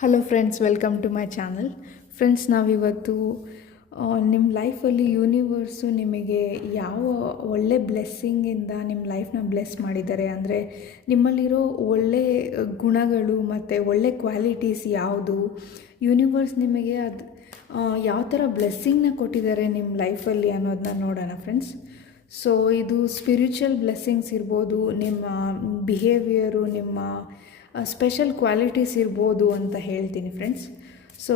Hello friends, welcome to my channel. Friends, ನಾವಿವತ್ತು ನಿಮ್ಮ ಲೈಫಲ್ಲಿ ಯೂನಿವರ್ಸು ನಿಮಗೆ ಯಾವ ಒಳ್ಳೆ ಬ್ಲೆಸ್ಸಿಂಗಿಂದ ನಿಮ್ಮ ಲೈಫ್ನ ಬ್ಲೆಸ್ ಮಾಡಿದ್ದಾರೆ, ಅಂದರೆ ನಿಮ್ಮಲ್ಲಿರೋ ಒಳ್ಳೆ ಗುಣಗಳು ಮತ್ತು ಒಳ್ಳೆ ಕ್ವಾಲಿಟೀಸ್ ಯಾವುದು, ಯೂನಿವರ್ಸ್ ನಿಮಗೆ ಅದು ಯಾವ ಥರ ಬ್ಲೆಸ್ಸಿಂಗ್ನ ಕೊಟ್ಟಿದ್ದಾರೆ ನಿಮ್ಮ ಲೈಫಲ್ಲಿ ಅನ್ನೋದನ್ನ ನೋಡೋಣ ಫ್ರೆಂಡ್ಸ್. ಸೊ ಇದು ಸ್ಪಿರಿಚುವಲ್ ಬ್ಲೆಸ್ಸಿಂಗ್ಸ್ ಇರ್ಬೋದು, ನಿಮ್ಮ ಬಿಹೇವಿಯರು, ನಿಮ್ಮ ಸ್ಪೆಷಲ್ ಕ್ವಾಲಿಟೀಸ್ ಇರ್ಬೋದು ಅಂತ ಹೇಳ್ತೀನಿ ಫ್ರೆಂಡ್ಸ್. ಸೊ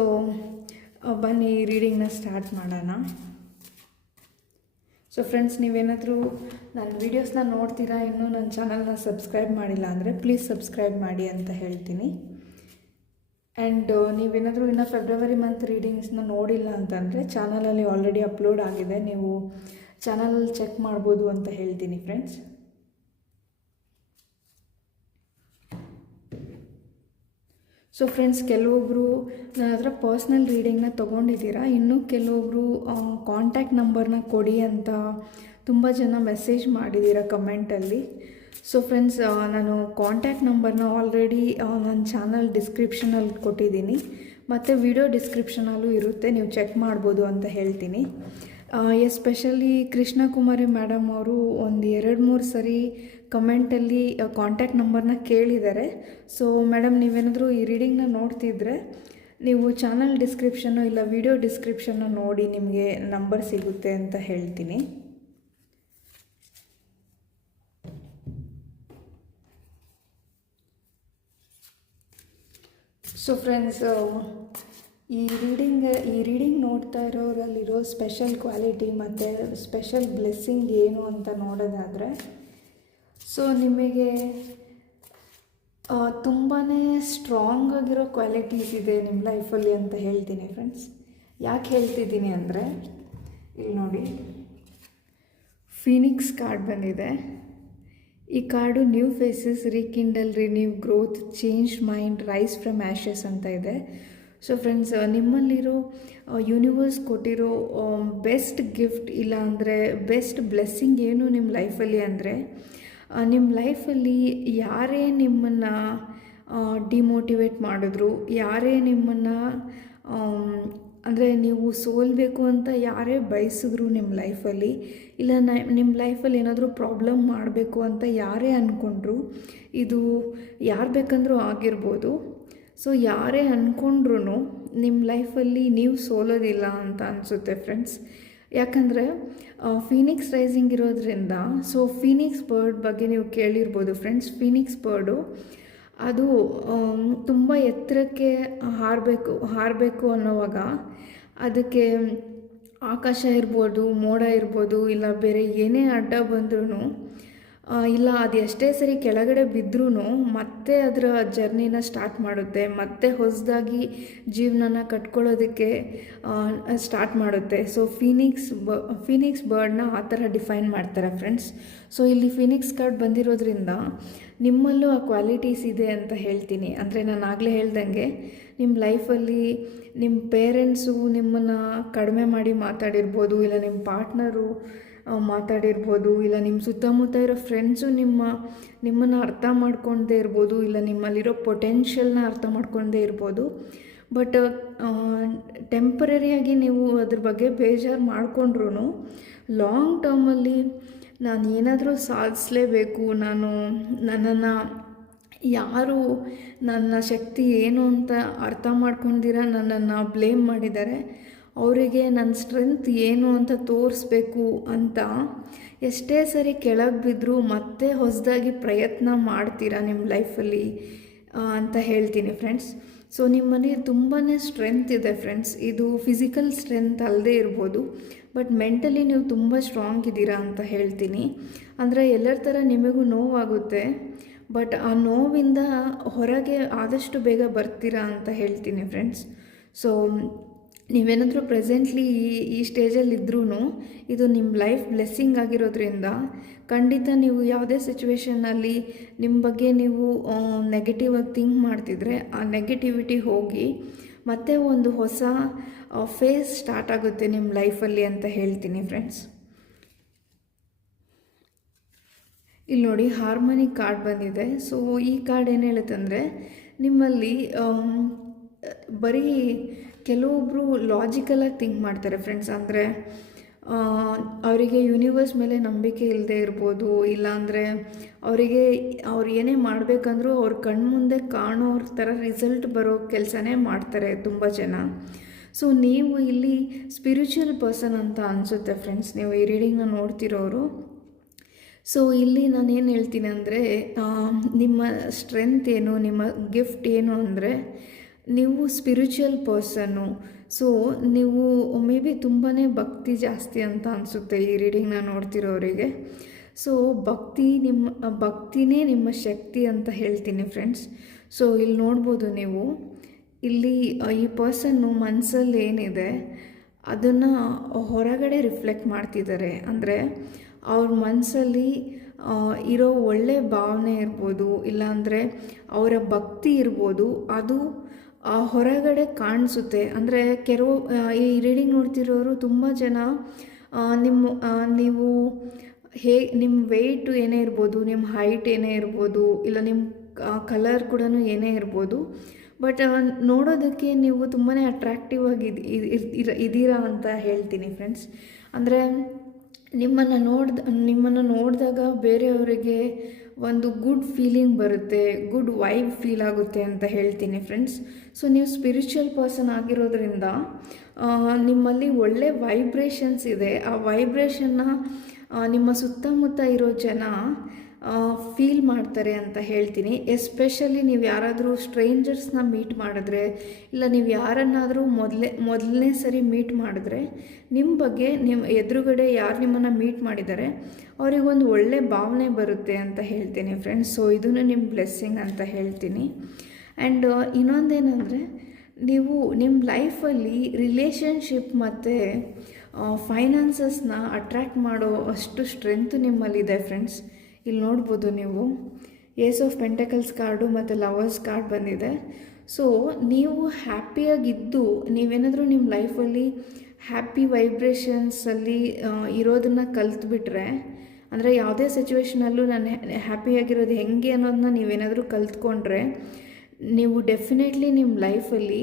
ಬನ್ನಿ ರೀಡಿಂಗ್ನ ಸ್ಟಾರ್ಟ್ ಮಾಡೋಣ. ಸೊ ಫ್ರೆಂಡ್ಸ್, ನೀವೇನಾದರೂ ನನ್ನ ವೀಡಿಯೋಸ್ನ ನೋಡ್ತೀರಾ, ಇನ್ನೂ ನನ್ನ ಚಾನಲ್ನ ಸಬ್ಸ್ಕ್ರೈಬ್ ಮಾಡಿಲ್ಲ ಅಂದರೆ ಪ್ಲೀಸ್ ಸಬ್ಸ್ಕ್ರೈಬ್ ಮಾಡಿ ಅಂತ ಹೇಳ್ತೀನಿ. ಆ್ಯಂಡ್ ನೀವೇನಾದರೂ ಇನ್ನೂ ಫೆಬ್ರವರಿ ಮಂತ್ ರೀಡಿಂಗ್ಸ್ನ ನೋಡಿಲ್ಲ ಅಂತಂದರೆ ಚಾನಲಲ್ಲಿ ಆಲ್ರೆಡಿ ಅಪ್ಲೋಡ್ ಆಗಿದೆ, ನೀವು ಚಾನಲಲ್ಲಿ ಚೆಕ್ ಮಾಡ್ಬೋದು ಅಂತ ಹೇಳ್ತೀನಿ ಫ್ರೆಂಡ್ಸ್. ಸೊ ಫ್ರೆಂಡ್ಸ್, ಕೆಲವೊಬ್ಬರು ನನ್ನ ಹತ್ರ ಪರ್ಸ್ನಲ್ ರೀಡಿಂಗ್ನ ತೊಗೊಂಡಿದ್ದೀರಾ, ಇನ್ನೂ ಕೆಲವೊಬ್ಬರು ಕಾಂಟ್ಯಾಕ್ಟ್ ನಂಬರ್ನ ಕೊಡಿ ಅಂತ ತುಂಬ ಜನ ಮೆಸೇಜ್ ಮಾಡಿದ್ದೀರಾ ಕಮೆಂಟಲ್ಲಿ. ಸೊ ಫ್ರೆಂಡ್ಸ್, ನಾನು ಕಾಂಟ್ಯಾಕ್ಟ್ ನಂಬರ್ನ ಆಲ್ರೆಡಿ ನನ್ನ ಚಾನಲ್ ಡಿಸ್ಕ್ರಿಪ್ಷನಲ್ಲಿ ಕೊಟ್ಟಿದ್ದೀನಿ, ಮತ್ತು ವಿಡಿಯೋ ಡಿಸ್ಕ್ರಿಪ್ಷನಲ್ಲೂ ಇರುತ್ತೆ, ನೀವು ಚೆಕ್ ಮಾಡ್ಬೋದು ಅಂತ ಹೇಳ್ತೀನಿ. ಎಸ್ಪೆಷಲಿ ಕೃಷ್ಣಕುಮಾರಿ ಮೇಡಮ್ ಅವರು ಒಂದು 2-3 ಸರಿ ಕಮೆಂಟಲ್ಲಿ ಕಾಂಟ್ಯಾಕ್ಟ್ ನಂಬರ್ನ ಕೇಳಿದ್ದಾರೆ. ಸೊ ಮೇಡಮ್, ನೀವೇನಾದರೂ ಈ ರೀಡಿಂಗ್ನ ನೋಡ್ತಿದ್ರೆ ನೀವು ಚಾನಲ್ ಡಿಸ್ಕ್ರಿಪ್ಷನ್ನು ಇಲ್ಲ ವಿಡಿಯೋ ಡಿಸ್ಕ್ರಿಪ್ಷನ್ನ ನೋಡಿ, ನಿಮಗೆ ನಂಬರ್ ಸಿಗುತ್ತೆ ಅಂತ ಹೇಳ್ತೀನಿ. ಸೊ ಫ್ರೆಂಡ್ಸ್, ಈ ರೀಡಿಂಗ್ ನೋಡ್ತಾ ಇರೋರಲ್ಲಿರೋ ಸ್ಪೆಷಲ್ ಕ್ವಾಲಿಟಿ ಮತ್ತು ಸ್ಪೆಷಲ್ ಬ್ಲೆಸ್ಸಿಂಗ್ ಏನು ಅಂತ ನೋಡೋದಾದರೆ, ಸೊ ನಿಮಗೆ ತುಂಬಾ ಸ್ಟ್ರಾಂಗ್ ಆಗಿರೋ ಕ್ವಾಲಿಟೀಸ್ ಇದೆ ನಿಮ್ಮ ಲೈಫಲ್ಲಿ ಅಂತ ಹೇಳ್ತೀನಿ ಫ್ರೆಂಡ್ಸ್. ಯಾಕೆ ಹೇಳ್ತಿದ್ದೀನಿ ಅಂದರೆ, ಇಲ್ಲಿ ನೋಡಿ, ಫೀನಿಕ್ಸ್ ಕಾರ್ಡ್ ಬಂದಿದೆ. ಈ card new phases, rekindle, renew, growth, change mind, rise from ashes ಅಂತ ಇದೆ. ಸೊ ಫ್ರೆಂಡ್ಸ್, ನಿಮ್ಮಲ್ಲಿರೋ ಯೂನಿವರ್ಸ್ ಕೊಟ್ಟಿರೋ ಬೆಸ್ಟ್ ಗಿಫ್ಟ್ ಇಲ್ಲ ಅಂದರೆ ಬೆಸ್ಟ್ ಬ್ಲೆಸ್ಸಿಂಗ್ ಏನು ನಿಮ್ಮ ಲೈಫಲ್ಲಿ ಅಂದರೆ, ನಿಮ್ಮ ಲೈಫಲ್ಲಿ ಯಾರೇ ನಿಮ್ಮನ್ನು ಡಿಮೋಟಿವೇಟ್ ಮಾಡಿದ್ರು, ಯಾರೇ ನಿಮ್ಮನ್ನು ಅಂದರೆ ನೀವು ಸೋಲ್ಬೇಕು ಅಂತ ಯಾರೇ ಬಯಸಿದ್ರು ನಿಮ್ಮ ಲೈಫಲ್ಲಿ, ಇಲ್ಲ ನಿಮ್ಮ ಲೈಫಲ್ಲಿ ಏನಾದರೂ ಪ್ರಾಬ್ಲಮ್ ಮಾಡಬೇಕು ಅಂತ ಯಾರೇ ಅಂದ್ಕೊಂಡ್ರು, ಇದು ಯಾರು ಬೇಕಂದ್ರೂ ಆಗಿರ್ಬೋದು. ಸೊ ಯಾರೇ ಅಂದ್ಕೊಂಡ್ರೂ ನಿಮ್ಮ ಲೈಫಲ್ಲಿ ನೀವು ಸೋಲೋದಿಲ್ಲ ಅಂತ ಅನಿಸುತ್ತೆ ಫ್ರೆಂಡ್ಸ್. ಯಾಕಂದರೆ ಫೀನಿಕ್ಸ್ ರೈಸಿಂಗ್ ಇರೋದ್ರಿಂದ, ಸೊ ಫೀನಿಕ್ಸ್ ಬರ್ಡ್ ಬಗ್ಗೆ ನೀವು ಕೇಳಿರ್ಬೋದು ಫ್ರೆಂಡ್ಸ್. ಫೀನಿಕ್ಸ್ ಬರ್ಡು ಅದು ತುಂಬ ಎತ್ತರಕ್ಕೆ ಹಾರಬೇಕು ಅನ್ನೋವಾಗ ಅದಕ್ಕೆ ಆಕಾಶ ಇರ್ಬೋದು, ಮೋಡ ಇರ್ಬೋದು, ಇಲ್ಲ ಬೇರೆ ಏನೇ ಅಡ್ಡ ಬಂದ್ರೂ, ಇಲ್ಲ ಅದು ಎಷ್ಟೇ ಸರಿ ಕೆಳಗಡೆ ಬಿದ್ದರೂ ಮತ್ತೆ ಅದರ ಜರ್ನಿನ ಸ್ಟಾರ್ಟ್ ಮಾಡುತ್ತೆ, ಮತ್ತೆ ಹೊಸದಾಗಿ ಜೀವನನ ಕಟ್ಕೊಳ್ಳೋದಕ್ಕೆ ಸ್ಟಾರ್ಟ್ ಮಾಡುತ್ತೆ. ಸೊ ಫೀನಿಕ್ಸ್ ಬರ್ಡ್ನ ಆ ಥರ ಡಿಫೈನ್ ಮಾಡ್ತಾರೆ ಫ್ರೆಂಡ್ಸ್. ಸೊ ಇಲ್ಲಿ ಫೀನಿಕ್ಸ್ ಕಾರ್ಡ್ ಬಂದಿರೋದ್ರಿಂದ ನಿಮ್ಮಲ್ಲೂ ಆ ಕ್ವಾಲಿಟೀಸ್ ಇದೆ ಅಂತ ಹೇಳ್ತೀನಿ. ಅಂದರೆ ನಾನು ಆಗಲೇ ಹೇಳ್ದಂಗೆ, ನಿಮ್ಮ ಲೈಫಲ್ಲಿ ನಿಮ್ಮ ಪೇರೆಂಟ್ಸು ನಿಮ್ಮನ್ನು ಕಡಿಮೆ ಮಾಡಿ ಮಾತಾಡಿರ್ಬೋದು, ಇಲ್ಲ ನಿಮ್ಮ ಪಾರ್ಟ್ನರು ಮಾತಾಡಿರ್ಬೋದು, ಇಲ್ಲ ನಿಮ್ಮ ಸುತ್ತಮುತ್ತ ಇರೋ ಫ್ರೆಂಡ್ಸು ನಿಮ್ಮನ್ನು ಅರ್ಥ ಮಾಡ್ಕೊಳ್ದೇ ಇರ್ಬೋದು, ಇಲ್ಲ ನಿಮ್ಮಲ್ಲಿರೋ ಪೊಟೆನ್ಷಿಯಲ್ನ ಅರ್ಥ ಮಾಡ್ಕೊಳ್ದೇ ಇರ್ಬೋದು. ಬಟ್ ಟೆಂಪರರಿಯಾಗಿ ನೀವು ಅದ್ರ ಬಗ್ಗೆ ಬೇಜಾರು ಮಾಡಿಕೊಂಡ್ರೂ ಲಾಂಗ್ ಟರ್ಮಲ್ಲಿ ನಾನು ಏನಾದರೂ ಸಾಧಿಸಲೇಬೇಕು, ನನ್ನನ್ನು ಯಾರು ನನ್ನ ಶಕ್ತಿ ಏನು ಅಂತ ಅರ್ಥ ಮಾಡ್ಕೊಂಡಿರ ನನ್ನನ್ನು ಬ್ಲೇಮ್ ಮಾಡಿದ್ದಾರೆ, ಅವರಿಗೆ ನನ್ನ ಸ್ಟ್ರೆಂತ್ ಏನು ಅಂತ ತೋರಿಸ್ಬೇಕು ಅಂತ ಎಷ್ಟೇ ಸರಿ ಕೆಳಗೆ ಬಿದ್ದರೂ ಮತ್ತೆ ಹೊಸದಾಗಿ ಪ್ರಯತ್ನ ಮಾಡ್ತೀರಾ ನಿಮ್ಮ ಲೈಫಲ್ಲಿ ಅಂತ ಹೇಳ್ತೀನಿ ಫ್ರೆಂಡ್ಸ್. ಸೊ ನಿಮ್ಮಲ್ಲಿ ತುಂಬಾ ಸ್ಟ್ರೆಂತ್ ಇದೆ ಫ್ರೆಂಡ್ಸ್. ಇದು ಫಿಸಿಕಲ್ ಸ್ಟ್ರೆಂತ್ ಅಲ್ಲದೆ ಇರ್ಬೋದು, ಬಟ್ ಮೆಂಟಲಿ ನೀವು ತುಂಬ ಸ್ಟ್ರಾಂಗ್ ಇದ್ದೀರಾ ಅಂತ ಹೇಳ್ತೀನಿ. ಅಂದರೆ ಎಲ್ಲರ ಥರ ನಿಮಗೂ ನೋವಾಗುತ್ತೆ, ಬಟ್ ಆ ನೋವಿಂದ ಹೊರಗೆ ಆದಷ್ಟು ಬೇಗ ಬರ್ತೀರಾ ಅಂತ ಹೇಳ್ತೀನಿ ಫ್ರೆಂಡ್ಸ್. ಸೊ ನೀವೇನಾದರೂ ಪ್ರೆಸೆಂಟ್ಲಿ ಈ ಸ್ಟೇಜಲ್ಲಿ ಇದ್ರೂ ಇದು ನಿಮ್ಮ ಲೈಫ್ ಬ್ಲೆಸ್ಸಿಂಗ್ ಆಗಿರೋದ್ರಿಂದ ಖಂಡಿತ ನೀವು ಯಾವುದೇ ಸಿಚುವೇಷನ್ನಲ್ಲಿ ನಿಮ್ಮ ಬಗ್ಗೆ ನೀವು ನೆಗೆಟಿವ್ ಆಗಿ ಥಿಂಕ್ ಮಾಡ್ತಿದ್ರೆ ಆ ನೆಗೆಟಿವಿಟಿ ಹೋಗಿ ಮತ್ತೆ ಒಂದು ಹೊಸ ಫೇಸ್ ಸ್ಟಾರ್ಟ್ ಆಗುತ್ತೆ ನಿಮ್ಮ ಲೈಫಲ್ಲಿ ಅಂತ ಹೇಳ್ತೀನಿ ಫ್ರೆಂಡ್ಸ್. ಇಲ್ಲಿ ನೋಡಿ, ಹಾರ್ಮನಿ ಕಾರ್ಡ್ ಬಂದಿದೆ. ಸೊ ಈ ಕಾರ್ಡ್ ಏನು ಹೇಳುತ್ತಂದರೆ, ನಿಮ್ಮಲ್ಲಿ ಬರೀ ಕೆಲವೊಬ್ಬರು ಲಾಜಿಕಲಾಗಿ ಥಿಂಕ್ ಮಾಡ್ತಾರೆ ಫ್ರೆಂಡ್ಸ್. ಅಂದರೆ ಅವರಿಗೆ ಯೂನಿವರ್ಸ್ ಮೇಲೆ ನಂಬಿಕೆ ಇಲ್ಲದೆ ಇರ್ಬೋದು, ಇಲ್ಲಾಂದರೆ ಅವರಿಗೆ ಅವ್ರು ಏನೇ ಮಾಡಬೇಕಂದ್ರೂ ಅವ್ರ ಕಣ್ಮುಂದೆ ಕಾಣೋರ ಥರ ರಿಸಲ್ಟ್ ಬರೋ ಕೆಲಸನೇ ಮಾಡ್ತಾರೆ ತುಂಬ ಜನ. ಸೊ ನೀವು ಇಲ್ಲಿ ಸ್ಪಿರಿಚುವಲ್ ಪರ್ಸನ್ ಅಂತ ಅನಿಸುತ್ತೆ ಫ್ರೆಂಡ್ಸ್, ನೀವು ಈ ರೀಡಿಂಗ್ನ ನೋಡ್ತಿರೋರು. ಸೊ ಇಲ್ಲಿ ನಾನು ಏನು ಹೇಳ್ತೀನಿ ಅಂದರೆ, ನಿಮ್ಮ ಸ್ಟ್ರೆಂತ್ ಏನು, ನಿಮ್ಮ ಗಿಫ್ಟ್ ಏನು ಅಂದರೆ ನೀವು ಸ್ಪಿರಿಚುವಲ್ ಪರ್ಸನ್ನು. ಸೊ ನೀವು ಮೇ ಬಿ ತುಂಬಾ ಭಕ್ತಿ ಜಾಸ್ತಿ ಅಂತ ಅನಿಸುತ್ತೆ ಈ ರೀಡಿಂಗ್ನ ನೋಡ್ತಿರೋರಿಗೆ. ಸೊ ಭಕ್ತಿನೇ ನಿಮ್ಮ ಶಕ್ತಿ ಅಂತ ಹೇಳ್ತೀನಿ ಫ್ರೆಂಡ್ಸ್. ಸೊ ಇಲ್ಲಿ ನೋಡ್ಬೋದು ನೀವು, ಇಲ್ಲಿ ಈ ಪರ್ಸನ್ನು ಮನಸ್ಸಲ್ಲಿ ಏನಿದೆ ಅದನ್ನು ಹೊರಗಡೆ ರಿಫ್ಲೆಕ್ಟ್ ಮಾಡ್ತಿದ್ದಾರೆ. ಅಂದರೆ ಅವ್ರ ಮನಸ್ಸಲ್ಲಿ ಇರೋ ಒಳ್ಳೆ ಭಾವನೆ ಇರ್ಬೋದು, ಇಲ್ಲಾಂದರೆ ಅವರ ಭಕ್ತಿ ಇರ್ಬೋದು, ಅದು ಹೊರಗಡೆ ಕಾಣಿಸುತ್ತೆ. ಅಂದರೆ ಕೆಲವು ಈ ರೀಡಿಂಗ್ ನೋಡ್ತಿರೋರು ತುಂಬ ಜನ ನೀವು ನಿಮ್ಮ ವೆಯ್ಟು ಏನೇ ಇರ್ಬೋದು, ನಿಮ್ಮ ಹೈಟ್ ಏನೇ ಇರ್ಬೋದು, ಇಲ್ಲ ನಿಮ್ಮ ಕಲರ್ ಕೂಡ ಏನೇ ಇರ್ಬೋದು, ಬಟ್ ನೋಡೋದಕ್ಕೆ ನೀವು ತುಂಬಾ ಅಟ್ರ್ಯಾಕ್ಟಿವ್ ಆಗಿ ಇದ್ದೀರಾ ಅಂತ ಹೇಳ್ತೀನಿ ಫ್ರೆಂಡ್ಸ್. ಅಂದರೆ ನಿಮ್ಮನ್ನು ನೋಡಿದಾಗ ಬೇರೆಯವರಿಗೆ ಒಂದು ಗುಡ್ ಫೀಲಿಂಗ್ ಬರುತ್ತೆ, ಗುಡ್ ವೈಬ್ ಫೀಲ್ ಆಗುತ್ತೆ ಅಂತ ಹೇಳ್ತೀನಿ ಫ್ರೆಂಡ್ಸ್. ಸೊ ನೀವು ಸ್ಪಿರಿಚುವಲ್ ಪರ್ಸನ್ ಆಗಿರೋದ್ರಿಂದ ನಿಮ್ಮಲ್ಲಿ ಒಳ್ಳೆ ವೈಬ್ರೇಷನ್ಸ್ ಇದೆ. ಆ ವೈಬ್ರೇಷನ್ನ ನಿಮ್ಮ ಸುತ್ತಮುತ್ತ ಇರೋ ಜನ ಫೀಲ್ ಮಾಡ್ತಾರೆ ಅಂತ ಹೇಳ್ತೀನಿ. ಎಸ್ಪೆಷಲಿ ನೀವು ಯಾರಾದರೂ ಸ್ಟ್ರೇಂಜರ್ಸ್ನ ಮೀಟ್ ಮಾಡಿದ್ರೆ, ಇಲ್ಲ ನೀವು ಯಾರನ್ನಾದರೂ ಮೊದಲನೇ ಸರಿ ಮೀಟ್ ಮಾಡಿದ್ರೆ, ನಿಮ್ಮ ಬಗ್ಗೆ ನಿಮ್ಮ ಎದುರುಗಡೆ ಯಾರು ನಿಮ್ಮನ್ನು ಮೀಟ್ ಮಾಡಿದ್ದಾರೆ ಅವರಿಗೊಂದು ಒಳ್ಳೆ ಭಾವನೆ ಬರುತ್ತೆ ಅಂತ ಹೇಳ್ತೀನಿ ಫ್ರೆಂಡ್ಸ್. ಸೊ ಇದನ್ನು ನಿಮ್ಮ ಬ್ಲೆಸ್ಸಿಂಗ್ ಅಂತ ಹೇಳ್ತೀನಿ. ಆ್ಯಂಡ್ ಇನ್ನೊಂದೇನೆಂದರೆ, ನೀವು ನಿಮ್ಮ ಲೈಫಲ್ಲಿ ರಿಲೇಷನ್ಶಿಪ್ ಮತ್ತು ಫೈನಾನ್ಸಸ್ನ ಅಟ್ರ್ಯಾಕ್ಟ್ ಮಾಡೋ ಅಷ್ಟು ಸ್ಟ್ರೆಂತ್ ನಿಮ್ಮಲ್ಲಿದೆ ಫ್ರೆಂಡ್ಸ್. ಇಲ್ಲಿ ನೋಡ್ಬೋದು ನೀವು ಏಸ್ ಆಫ್ ಪೆಂಟಕಲ್ಸ್ ಕಾರ್ಡು ಮತ್ತು ಲವರ್ಸ್ ಕಾರ್ಡ್ ಬಂದಿದೆ. ಸೊ ನೀವು ಹ್ಯಾಪಿಯಾಗಿದ್ದು ನೀವೇನಾದರೂ ನಿಮ್ಮ ಲೈಫಲ್ಲಿ ಹ್ಯಾಪಿ ವೈಬ್ರೇಷನ್ಸಲ್ಲಿ ಇರೋದನ್ನು ಕಲ್ತ್ಬಿಟ್ರೆ, ಅಂದರೆ ಯಾವುದೇ ಸಿಚುವೇಷನಲ್ಲೂ ನಾನು ಹ್ಯಾಪಿಯಾಗಿರೋದು ಹೆಂಗೆ ಅನ್ನೋದನ್ನ ನೀವೇನಾದರೂ ಕಲ್ತ್ಕೊಂಡ್ರೆ, ನೀವು ಡೆಫಿನೆಟ್ಲಿ ನಿಮ್ಮ ಲೈಫಲ್ಲಿ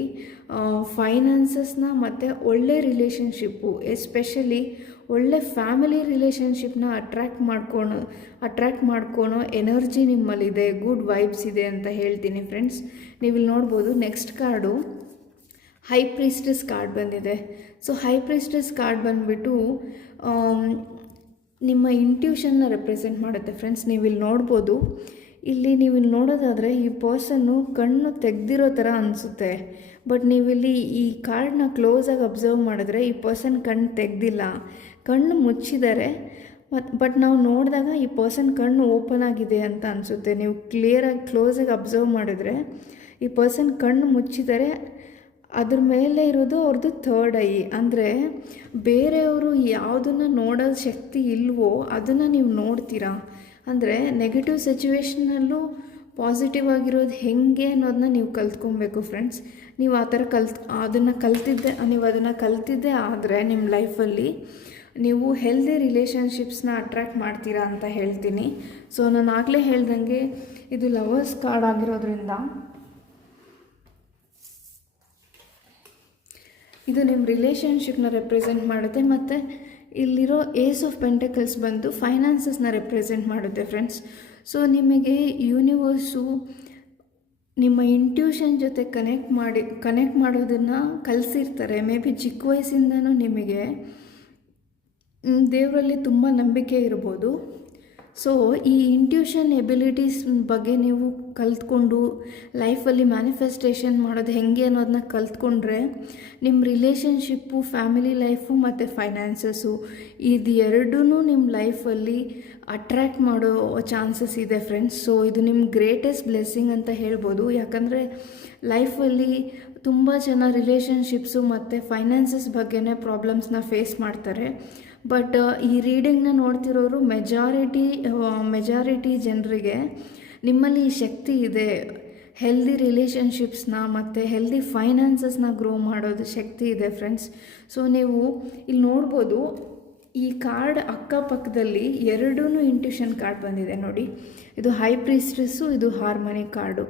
ಫೈನಾನ್ಸಸ್ನ ಮತ್ತು ಒಳ್ಳೆ ರಿಲೇಷನ್ಶಿಪ್ಪು, ಎಸ್ಪೆಷಲಿ ಒಳ್ಳೆ ಫ್ಯಾಮಿಲಿ ರಿಲೇಷನ್ಶಿಪ್ನ ಅಟ್ರ್ಯಾಕ್ಟ್ ಮಾಡ್ಕೊಳೋ ಎನರ್ಜಿ ನಿಮ್ಮಲ್ಲಿದೆ, ಗುಡ್ ವೈಬ್ಸ್ ಇದೆ ಅಂತ ಹೇಳ್ತೀನಿ ಫ್ರೆಂಡ್ಸ್. ನೀವಿಲ್ಲಿ ನೋಡ್ಬೋದು next card high priestess card ಬಂದಿದೆ. ಸೊ ಹೈ ಪ್ರೀಸ್ಟೆಸ್ ಕಾರ್ಡ್ ಬಂದುಬಿಟ್ಟು ನಿಮ್ಮ ಇಂಟ್ಯೂಷನ್ನ ರೆಪ್ರೆಸೆಂಟ್ ಮಾಡುತ್ತೆ ಫ್ರೆಂಡ್ಸ್. ನೀವಿಲ್ಲಿ ನೋಡ್ಬೋದು, ನೀವು ನೋಡೋದಾದರೆ ಈ ಪರ್ಸನ್ನು ಕಣ್ಣು ತೆಗೆದಿರೋ ಥರ ಅನಿಸುತ್ತೆ. ಬಟ್ ನೀವಿಲ್ಲಿ ಈ ಕಾರ್ಡ್ನ ಕ್ಲೋಸಾಗಿ ಅಬ್ಸರ್ವ್ ಮಾಡಿದ್ರೆ ಈ ಪರ್ಸನ್ ಕಣ್ಣು ತೆಗೆದಿಲ್ಲ, ಕಣ್ಣು ಮುಚ್ಚಿದ್ದಾರೆ. ಬಟ್ ನಾವು ನೋಡಿದಾಗ ಈ ಪರ್ಸನ್ ಕಣ್ಣು ಓಪನ್ ಆಗಿದೆ ಅಂತ ಅನಿಸುತ್ತೆ. ನೀವು ಕ್ಲಿಯರಾಗಿ ಕ್ಲೋಸಾಗಿ ಅಬ್ಸರ್ವ್ ಮಾಡಿದ್ರೆ ಈ ಪರ್ಸನ್ ಕಣ್ಣು ಮುಚ್ಚಿದ್ದಾರೆ, ಅದ್ರ ಮೇಲೆ ಇರೋದು ಅವ್ರದ್ದು ಥರ್ಡ್ ಐ. ಅಂದರೆ ಬೇರೆಯವರು ಯಾವುದನ್ನು ನೋಡೋ ಶಕ್ತಿ ಇಲ್ವೋ ಅದನ್ನು ನೀವು ನೋಡ್ತೀರಾ. ಅಂದರೆ ನೆಗೆಟಿವ್ ಸಿಚುವೇಷನಲ್ಲೂ ಪಾಸಿಟಿವ್ ಆಗಿರೋದು ಹೆಂಗೆ ಅನ್ನೋದನ್ನ ನೀವು ಕಲ್ತ್ಕೊಬೇಕು ಫ್ರೆಂಡ್ಸ್. ನೀವು ಆ ಥರ ಅದನ್ನು ಕಲ್ತಿದ್ದೆ ಆದರೆ ನಿಮ್ಮ ಲೈಫಲ್ಲಿ ನೀವು ಹೆಲ್ದಿ ರಿಲೇಷನ್ಶಿಪ್ಸ್ನ ಅಟ್ರ್ಯಾಕ್ಟ್ ಮಾಡ್ತೀರಾ ಅಂತ ಹೇಳ್ತೀನಿ. ಸೊ ನಾನು ಆಗಲೇ ಹೇಳ್ದಂಗೆ ಇದು ಲವರ್ಸ್ ಕಾರ್ಡ್ ಆಗಿರೋದ್ರಿಂದ ಇದು ನಿಮ್ಮ ರಿಲೇಷನ್ಶಿಪ್ನ ರೆಪ್ರೆಸೆಂಟ್ ಮಾಡುತ್ತೆ. ಮತ್ತು ಇಲ್ಲಿರೋ ಏಸ್ ಆಫ್ ಪೆಂಟಕಲ್ಸ್ ಬಂದು ಫೈನಾನ್ಸಸ್ನ ರೆಪ್ರೆಸೆಂಟ್ ಮಾಡುತ್ತೆ ಫ್ರೆಂಡ್ಸ್. ಸೊ ನಿಮಗೆ ಯೂನಿವರ್ಸು ನಿಮ್ಮ ಇಂಟ್ಯೂಷನ್ ಜೊತೆ ಕನೆಕ್ಟ್ ಮಾಡೋದನ್ನು ಕಲಿಸಿರ್ತಾರೆ. ಮೇ ಬಿ ಚಿಕ್ಕ ವಯಸ್ಸಿಂದನೂ ನಿಮಗೆ ದೇವರಲ್ಲಿ ತುಂಬ ನಂಬಿಕೆ ಇರ್ಬೋದು. ಸೊ ಈ ಇಂಟ್ಯೂಷನ್ ಎಬಿಲಿಟೀಸ್ ಬಗ್ಗೆ ನೀವು ಕಲ್ತ್ಕೊಂಡು ಲೈಫಲ್ಲಿ ಮ್ಯಾನಿಫೆಸ್ಟೇಷನ್ ಮಾಡೋದು ಹೆಂಗೆ ಅನ್ನೋದನ್ನ ಕಲ್ತ್ಕೊಂಡ್ರೆ ನಿಮ್ಮ ರಿಲೇಷನ್ಶಿಪ್ಪು, ಫ್ಯಾಮಿಲಿ ಲೈಫು ಮತ್ತು ಫೈನಾನ್ಸಸ್ಸು ಇದು ಎರಡೂ ನಿಮ್ಮ ಲೈಫಲ್ಲಿ ಅಟ್ರ್ಯಾಕ್ಟ್ ಮಾಡೋ ಚಾನ್ಸಸ್ ಇದೆ ಫ್ರೆಂಡ್ಸ್. ಸೊ ಇದು ನಿಮ್ಮ ಗ್ರೇಟೆಸ್ಟ್ ಬ್ಲೆಸ್ಸಿಂಗ್ ಅಂತ ಹೇಳ್ಬೋದು. ಯಾಕಂದರೆ ಲೈಫಲ್ಲಿ ತುಂಬ ಜನ ರಿಲೇಷನ್ಶಿಪ್ಸು ಮತ್ತು ಫೈನಾನ್ಸಸ್ ಬಗ್ಗೆನೇ ಪ್ರಾಬ್ಲಮ್ಸ್ನ ಫೇಸ್ ಮಾಡ್ತಾರೆ. ಬಟ್ ಈ ರೀಡಿಂಗ್ನ ನೋಡ್ತಿರೋರು ಮೆಜಾರಿಟಿ ಜನರಿಗೆ ನಿಮ್ಮಲ್ಲಿ ಈ ಶಕ್ತಿ ಇದೆ. ಹೆಲ್ದಿ ರಿಲೇಷನ್ಶಿಪ್ಸ್ನ ಮತ್ತು ಹೆಲ್ದಿ ಫೈನಾನ್ಸಸ್ನ ಗ್ರೋ ಮಾಡೋದು ಶಕ್ತಿ ಇದೆ ಫ್ರೆಂಡ್ಸ್. ಸೊ ನೀವು ಇಲ್ಲಿ ನೋಡ್ಬೋದು, ಈ ಕಾರ್ಡ್ ಅಕ್ಕಪಕ್ಕದಲ್ಲಿ ಎರಡೂ ಇಂಟ್ಯೂಷನ್ ಕಾರ್ಡ್ ಬಂದಿದೆ ನೋಡಿ. ಇದು ಹೈ ಪ್ರೀಸ್ಟೆಸ್ಸು, ಇದು ಹಾರ್ಮನಿ ಕಾರ್ಡು.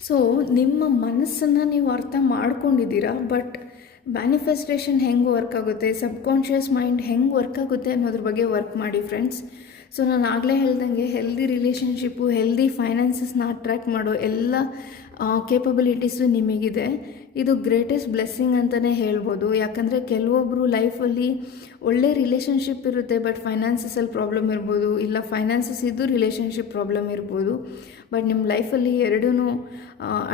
ಸೊ ನಿಮ್ಮ ಮನಸ್ಸನ್ನು ನೀವು ಅರ್ಥ ಮಾಡ್ಕೊಂಡಿದ್ದೀರಾ, ಬಟ್ ಮ್ಯಾನಿಫೆಸ್ಟೇಷನ್ ಹೆಂಗೆ ವರ್ಕ್ ಆಗುತ್ತೆ, ಸಬ್ಕಾನ್ಷಿಯಸ್ ಮೈಂಡ್ ಹೆಂಗೆ ವರ್ಕ್ ಆಗುತ್ತೆ ಅನ್ನೋದ್ರ ಬಗ್ಗೆ ವರ್ಕ್ ಮಾಡಿ ಫ್ರೆಂಡ್ಸ್. ಸೊ ನಾನು ಆಗಲೇ ಹೇಳ್ದಂಗೆ ಹೆಲ್ದಿ ರಿಲೇಷನ್ಶಿಪ್ಪು, ಹೆಲ್ದಿ ಫೈನಾನ್ಸಸ್ನ ಅಟ್ರ್ಯಾಕ್ಟ್ ಮಾಡೋ ಎಲ್ಲ ಕೇಪಬಿಲಿಟೀಸು ನಿಮಗಿದೆ. ಇದು ಗ್ರೇಟೆಸ್ಟ್ ಬ್ಲೆಸ್ಸಿಂಗ್ ಅಂತಲೇ ಹೇಳ್ಬೋದು. ಯಾಕಂದರೆ ಕೆಲವೊಬ್ಬರು ಲೈಫಲ್ಲಿ ಒಳ್ಳೆ ರಿಲೇಷನ್ಶಿಪ್ ಇರುತ್ತೆ, ಬಟ್ ಫೈನಾನ್ಸಸಲ್ಲಿ ಪ್ರಾಬ್ಲಮ್ ಇರ್ಬೋದು, ಇಲ್ಲ ಫೈನಾನ್ಸಸ್ ಇದ್ದು ರಿಲೇಷನ್ಶಿಪ್ ಪ್ರಾಬ್ಲಮ್ ಇರ್ಬೋದು. ಬಟ್ ನಿಮ್ಮ ಲೈಫಲ್ಲಿ ಎರಡೂ